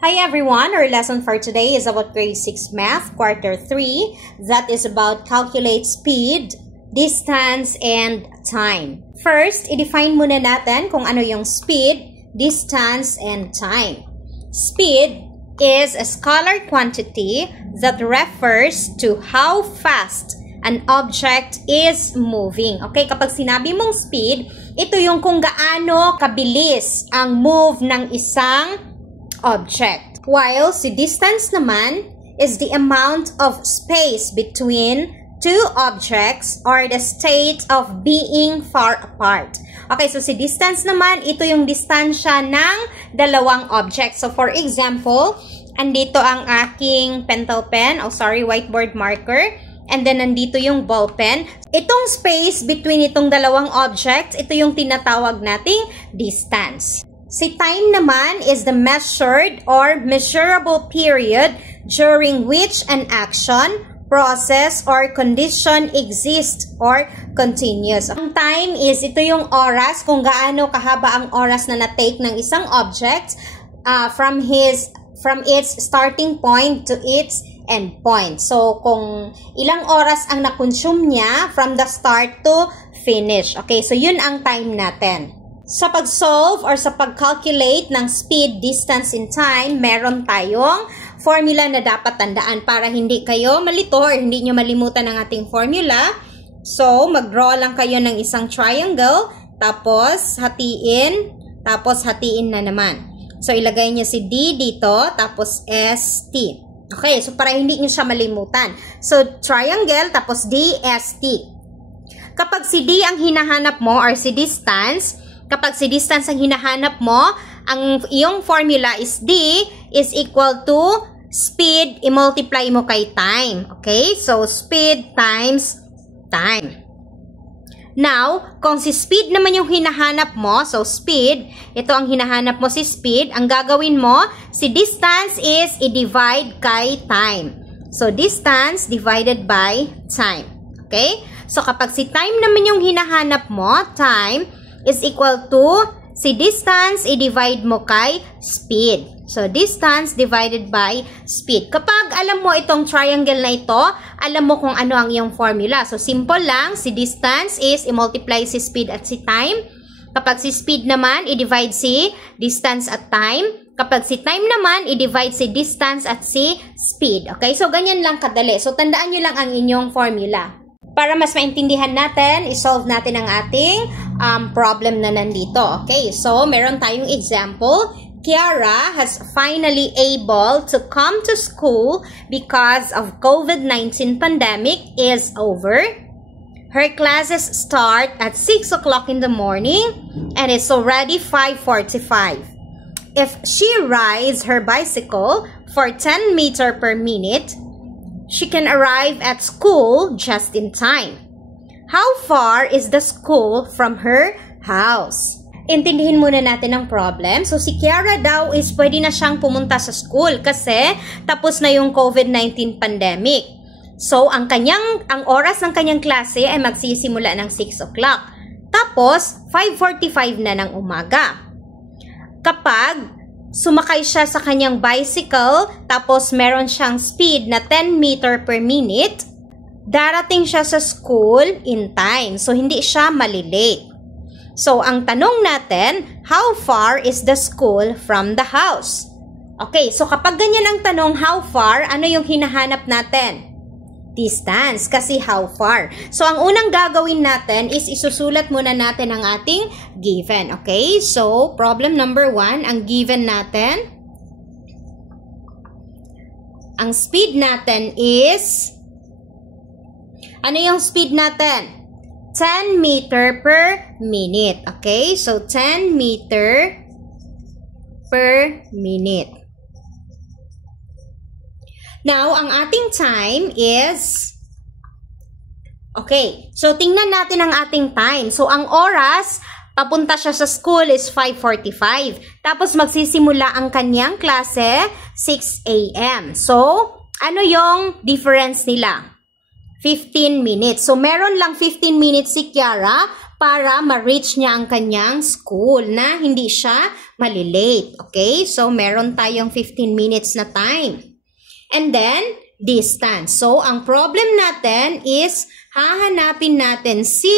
Hi everyone, our lesson for today is about grade 6 math, quarter 3. That is about calculate speed, distance, and time. First, i-define muna natin kung ano yung speed, distance, and time. Speed is a scalar quantity that refers to how fast an object is moving. Okay, kapag sinabi mong speed, ito yung kung gaano kabilis ang move ng isang object. While si distance naman is the amount of space between two objects or the state of being far apart. Okay, so si distance naman, ito yung distansya ng dalawang objects. So for example, andito ang aking pentel pen, whiteboard marker, and then nandito yung ball pen. Itong space between itong dalawang objects, ito yung tinatawag nating distance. Si time naman is the measured or measurable period during which an action, process, or condition exists or continues. Ang time is ito yung oras, kung gaano kahaba ang oras na na-take ng isang object from its starting point to its end point. So, kung ilang oras ang na-consume niya from the start to finish. Okay, so yun ang time natin. Sa pag-solve or sa pag-calculate ng speed, distance, and time, meron tayong formula na dapat tandaan para hindi kayo malito or hindi nyo malimutan ang ating formula. So, mag-draw lang kayo ng isang triangle, tapos hatiin na naman. So, ilagay nyo si D dito, tapos S, T. Okay, so para hindi nyo siya malimutan. So, triangle, tapos D, S, T. Kapag si D ang hinahanap mo or si distance, kapag si distance ang hinahanap mo, ang iyong formula is D is equal to speed, i-multiply mo kay time. Okay? So, speed times time. Now, kung si speed naman yung hinahanap mo, so speed, ito ang hinahanap mo si speed, ang gagawin mo, si distance is i-divide kay time. So, distance divided by time. Okay? So, kapag si time naman yung hinahanap mo, time is equal to si distance, i-divide mo kay speed. So, distance divided by speed. Kapag alam mo itong triangle na ito, alam mo kung ano ang iyong formula. So, simple lang. Si distance is i-multiply si speed at si time. Kapag si speed naman, i-divide si distance at time. Kapag si time naman, i-divide si distance at si speed. Okay? So, ganyan lang kadali. So, tandaan nyo lang ang inyong formula. Para mas maintindihan natin, isolve natin ang ating problem na nandito. Okay, so meron tayong example. Kiara has finally able to come to school because of COVID-19 pandemic is over. Her classes start at 6 o'clock in the morning and it's already 5:45. If she rides her bicycle for 10 meters per minute, she can arrive at school just in time. How far is the school from her house? Intindihin muna natin ang problem. So, si Kiara daw is pwede na siyang pumunta sa school kasi tapos na yung COVID-19 pandemic. So, ang oras ng kanyang klase ay magsisimula ng 6 o'clock. Tapos, 5:45 na ng umaga. Kapag sumakay siya sa kanyang bicycle, tapos meron siyang speed na 10 meter per minute, darating siya sa school in time. So, hindi siya malilate. So, ang tanong natin, how far is the school from the house? Okay, so kapag ganyan ang tanong, how far, ano yung hinahanap natin? Distance, kasi how far. So, ang unang gagawin natin is isusulat muna natin ang ating given. Okay? So, problem number 1, ang given natin. Ang speed natin is, ano yung speed natin? 10 meter per minute. Okay? So, 10 meter per minute. Now, ang ating time is, okay, so tingnan natin ang ating time. So, ang oras, papunta siya sa school is 5:45. Tapos, magsisimula ang kanyang klase, 6 a.m. So, ano yung difference nila? 15 minutes. So, meron lang 15 minutes si Kiara para ma-reach niya ang kanyang school na hindi siya malilate. Okay? So, meron tayong 15 minutes na time. And then, distance. So, ang problem natin is hahanapin natin si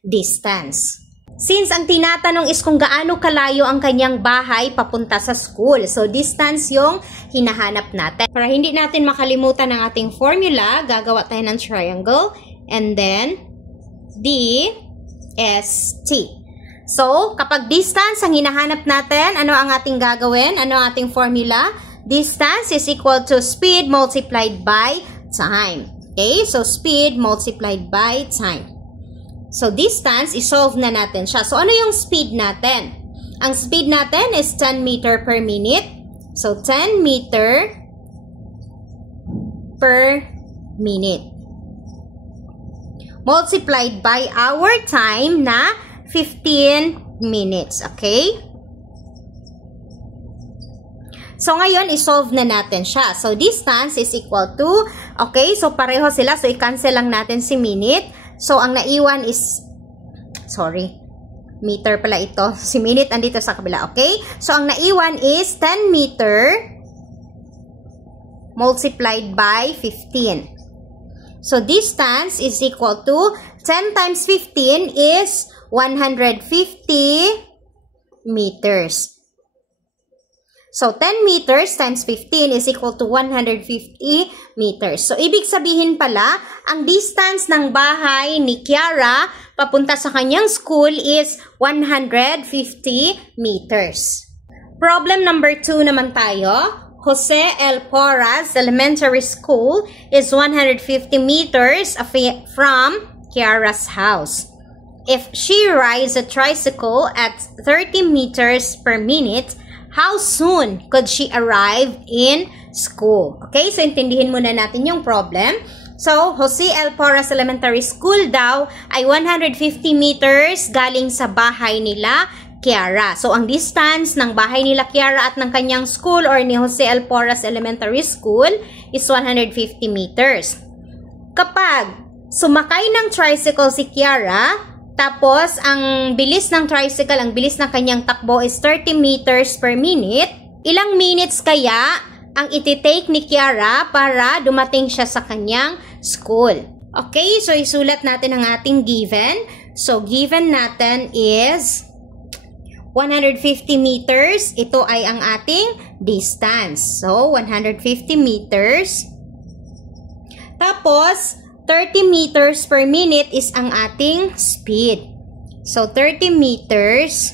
distance. Since ang tinatanong is kung gaano kalayo ang kanyang bahay papunta sa school. So, distance yung hinahanap natin. Para hindi natin makalimutan ang ating formula, gagawa tayo ng triangle. And then, DST. So, kapag distance ang hinahanap natin, ano ang ating gagawin? Ano ang ating formula? Distance is equal to speed multiplied by time. Okay? So, speed multiplied by time. So, distance, isolve na natin siya. So, ano yung speed natin? Ang speed natin is 10 meter per minute. So, 10 meter per minute. Multiplied by our time na 15 minutes. Okay? So, ngayon, isolve na natin siya. So, distance is equal to, okay, so pareho sila. So, i-cancel lang natin si minute. So, ang naiwan is, meter pala ito. Si minute andito sa kabila, okay? So, ang naiwan is 10 meter multiplied by 15. So, distance is equal to 10 times 15 is 150 meters. So, 10 meters times 15 is equal to 150 meters. So, ibig sabihin pala, ang distance ng bahay ni Kiara papunta sa kanyang school is 150 meters. Problem number 2 naman tayo. Jose L. Porras Elementary School is 150 meters from Kiara's house. If she rides a tricycle at 30 meters per minute, how soon could she arrive in school? Okay, so intindihin muna natin yung problem. So, Jose L. Porras Elementary School daw ay 150 meters galing sa bahay nila Kiara. So, ang distance ng bahay nila Kiara at ng kanyang school or ni Jose L. Porras Elementary School is 150 meters. Kapag sumakay ng tricycle si Kiara, tapos, ang bilis ng tricycle, ang bilis ng kanyang takbo is 30 meters per minute. Ilang minutes kaya ang iti-take ni Kiara para dumating siya sa kanyang school? Okay, so isulat natin ang ating given. So, given natin is 150 meters. Ito ay ang ating distance. So, 150 meters. Tapos, 30 meters per minute is ang ating speed. So, 30 meters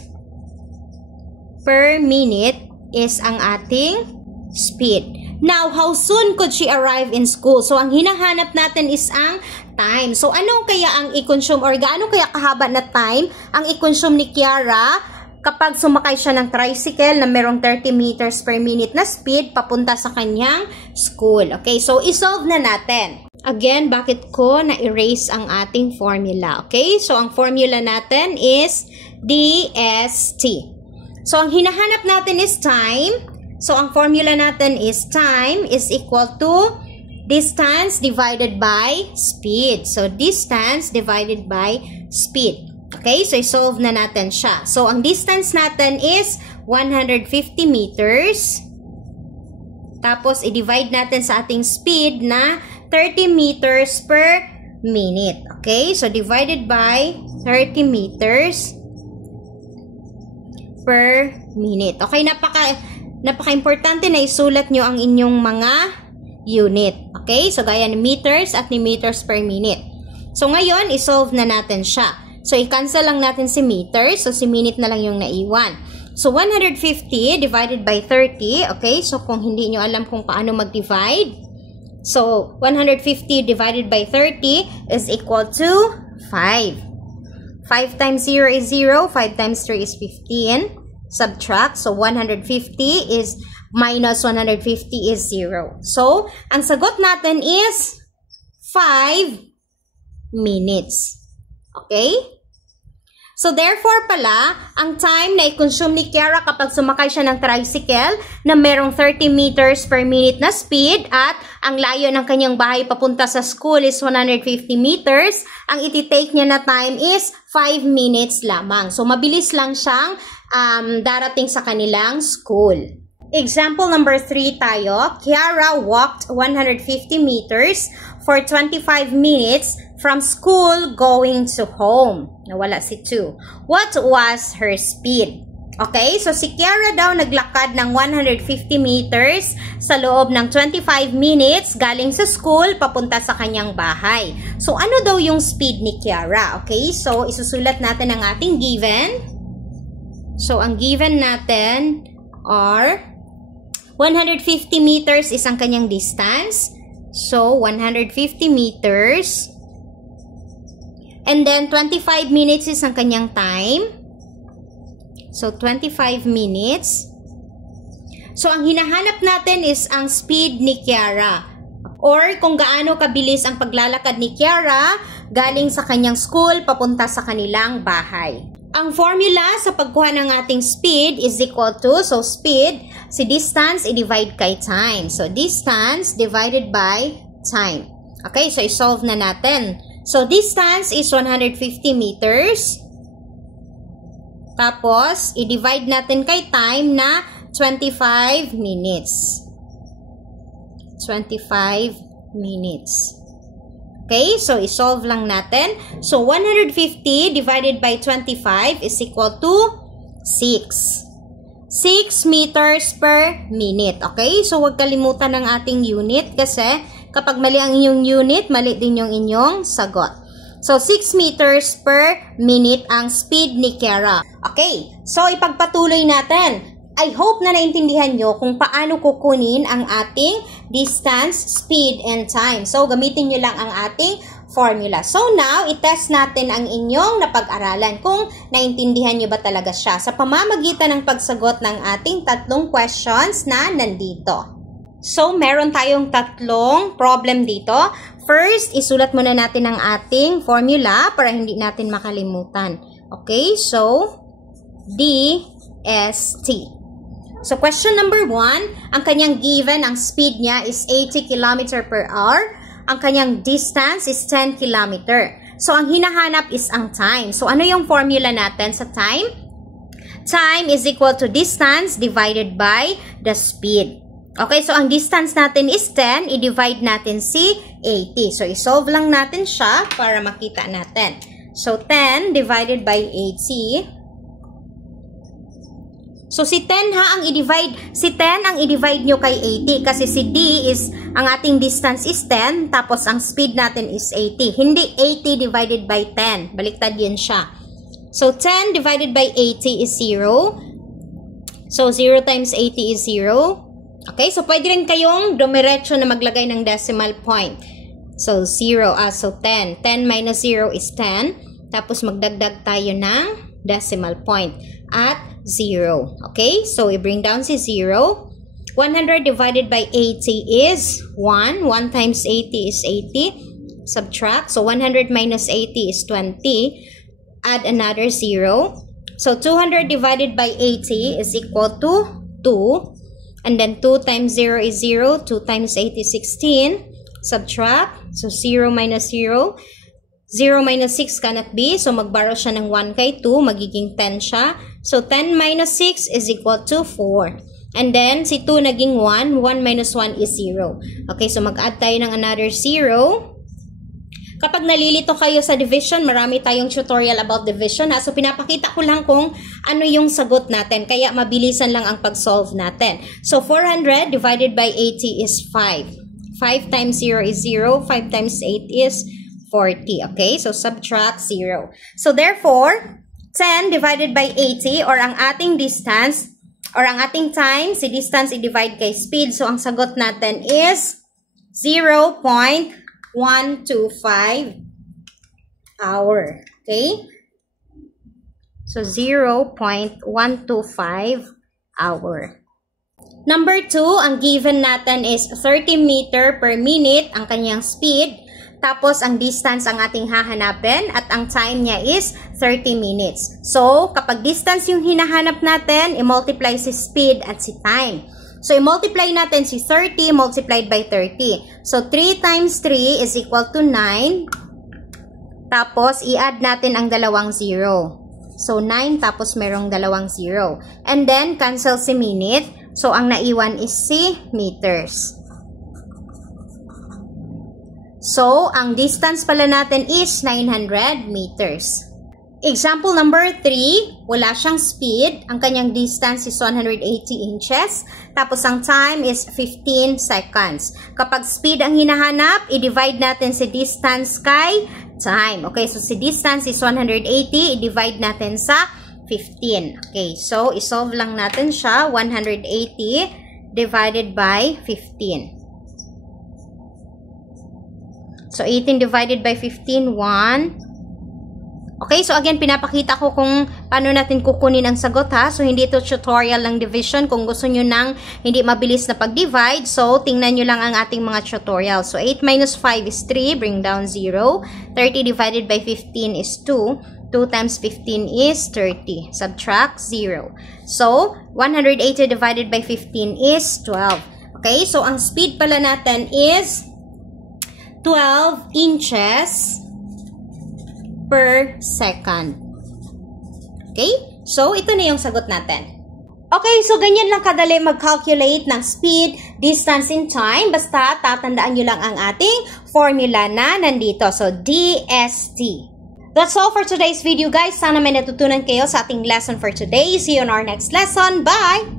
per minute is ang ating speed. Now, how soon could she arrive in school? So, ang hinahanap natin is ang time. So, ano kaya ang i-consume or gaano kaya kahaba na time ang i-consume ni Kiara kapag sumakay siya ng tricycle na merong 30 meters per minute na speed papunta sa kanyang school? Okay, so isolve na natin. Again, bakit ko na-erase ang ating formula? Okay, so ang formula natin is DST. So, ang hinahanap natin is time. So, ang formula natin is time is equal to distance divided by speed. So, distance divided by speed. Okay, so isolve na natin siya. So, ang distance natin is 150 meters. Tapos, i-divide natin sa ating speed na 30 meters per minute. Okay? So, divided by 30 meters per minute. Okay? Napaka-importante na isulat nyo ang inyong mga unit. Okay? So, gaya ni meters at ni meters per minute. So, ngayon, isolve na natin siya. So, i-cancel lang natin si meters. So, si minute na lang yung naiwan. So, 150 divided by 30. Okay? So, kung hindi nyo alam kung paano mag-divide, so, 150 divided by 30 is equal to 5. 5 times 0 is 0. 5 times 3 is 15. Subtract. So, 150 is minus 150 is 0. So, ang sagot natin is 5 minutes. Okay? So therefore pala, ang time na i-consume ni Kiara kapag sumakay siya ng tricycle na merong 30 meters per minute na speed at ang layo ng kanyang bahay papunta sa school is 150 meters, ang iti-take niya na time is 5 minutes lamang. So mabilis lang siyang darating sa kanilang school. Example number 3 tayo. Kiara walked 150 meters for 25 minutes from school going to home. Nawala si 2. What was her speed? Okay, so si Kiara daw naglakad ng 150 meters sa loob ng 25 minutes galing sa school papunta sa kanyang bahay. So ano daw yung speed ni Kiara? Okay, so isusulat natin ang ating given. So ang given natin are 150 meters is ang kanyang distance. So, 150 meters. And then, 25 minutes is ang kanyang time. So, 25 minutes. So, ang hinahanap natin is ang speed ni Kiara. Or kung gaano kabilis ang paglalakad ni Kiara galing sa kanyang school papunta sa kanilang bahay. Ang formula sa pagkuha ng ating speed is equal to, so speed, si distance i-divide kay time. So, distance divided by time. Okay, so i-solve na natin. So, distance is 150 meters. Tapos, i-divide natin kay time na 25 minutes. 25 minutes. Okay, so isolve lang natin. So, 150 divided by 25 is equal to 6. 6 meters per minute. Okay, so huwag kalimutan ng ating unit kasi kapag mali ang inyong unit, mali din yung inyong sagot. So, 6 meters per minute ang speed ni Kiara. Okay, so ipagpatuloy natin. I hope na naintindihan nyo kung paano kukunin ang ating distance, speed, and time. So, gamitin nyo lang ang ating formula. So, now, itest natin ang inyong napag-aralan kung naintindihan nyo ba talaga siya sa pamamagitan ng pagsagot ng ating 3 questions na nandito. So, meron tayong 3 problem dito. First, isulat muna natin ang ating formula para hindi natin makalimutan. Okay, so, DST. So, question number 1, ang kanyang given, ang speed niya is 80 km per hour. Ang kanyang distance is 10 km. So, ang hinahanap is ang time. So, ano yung formula natin sa time? Time is equal to distance divided by the speed. Okay, so ang distance natin is 10. I-divide natin si 80. So, isolve lang natin siya para makita natin. So, 10 divided by 80. So, si 10 ang i-divide nyo kay 80 kasi si D is, ang ating distance is 10, tapos ang speed natin is 80. Hindi 80 divided by 10. Baliktad yun siya. So, 10 divided by 80 is 0. So, 0 times 80 is 0. Okay, so pwede rin kayong dumiretso na maglagay ng decimal point. So, 0, so 10. 10 minus 0 is 10. Tapos, magdagdag tayo ng decimal point at 0. Okay, so we bring down si 0. 100 divided by 80 is 1. 1 times 80 is 80. Subtract. So 100 minus 80 is 20. Add another 0. So 200 divided by 80 is equal to 2. And then 2 times 0 is 0. 2 times 8 is 16. Subtract. So 0 minus 0. 0 minus 6 cannot be. So, mag-borrow siya ng 1 kay 2. Magiging 10 siya. So, 10 minus 6 is equal to 4. And then, si 2 naging 1. 1 minus 1 is 0. Okay, so mag-add tayo ng another 0. Kapag nalilito kayo sa division, marami tayong tutorial about division. So, pinapakita ko lang kung ano yung sagot natin. Kaya, mabilisan lang ang pag-solve natin. So, 400 divided by 80 is 5. 5 times 0 is 0. 5 times 8 is 40. Okay, so subtract 0. So therefore, 10 divided by 80 or ang ating distance or ang ating time, si distance i-divide kay speed. So ang sagot natin is 0.125 hour. Okay? So 0.125 hour. Number 2, ang given natin is 30 meter per minute ang kanyang speed. Tapos, ang distance ang ating hahanapin at ang time niya is 30 minutes. So, kapag distance yung hinahanap natin, i-multiply si speed at si time. So, i-multiply natin si 30 multiplied by 30. So, 3 times 3 is equal to 9. Tapos, i-add natin ang dalawang 0. So, 9 tapos merong dalawang 0. And then, cancel si minute. So, ang naiwan is si meters. So, ang distance pala natin is 900 meters. Example number 3, wala siyang speed. Ang kanyang distance is 180 inches. Tapos, ang time is 15 seconds. Kapag speed ang hinahanap, i-divide natin si distance kay time. Okay, so si distance is 180, i-divide natin sa 15. Okay, so isolve lang natin siya. 180 divided by 15. So, 18 divided by 15, 1. Okay, so again, pinapakita ko kung paano natin kukunin ang sagot ha. So, hindi ito tutorial ng division. Kung gusto nyo ng hindi mabilis na pag-divide, so tingnan nyo lang ang ating mga tutorial. So, 8 minus 5 is 3, bring down 0. 30 divided by 15 is 2. 2 times 15 is 30. Subtract 0. So, 180 divided by 15 is 12. Okay, so ang speed pala natin is 12 inches per second. Okay? So, ito na yung sagot natin. Okay, so ganyan lang kadali mag-calculate ng speed, distance, and time. Basta tatandaan nyo lang ang ating formula na nandito. So, DST. That's all for today's video, guys. Sana may natutunan kayo sa ating lesson for today. See you on our next lesson. Bye!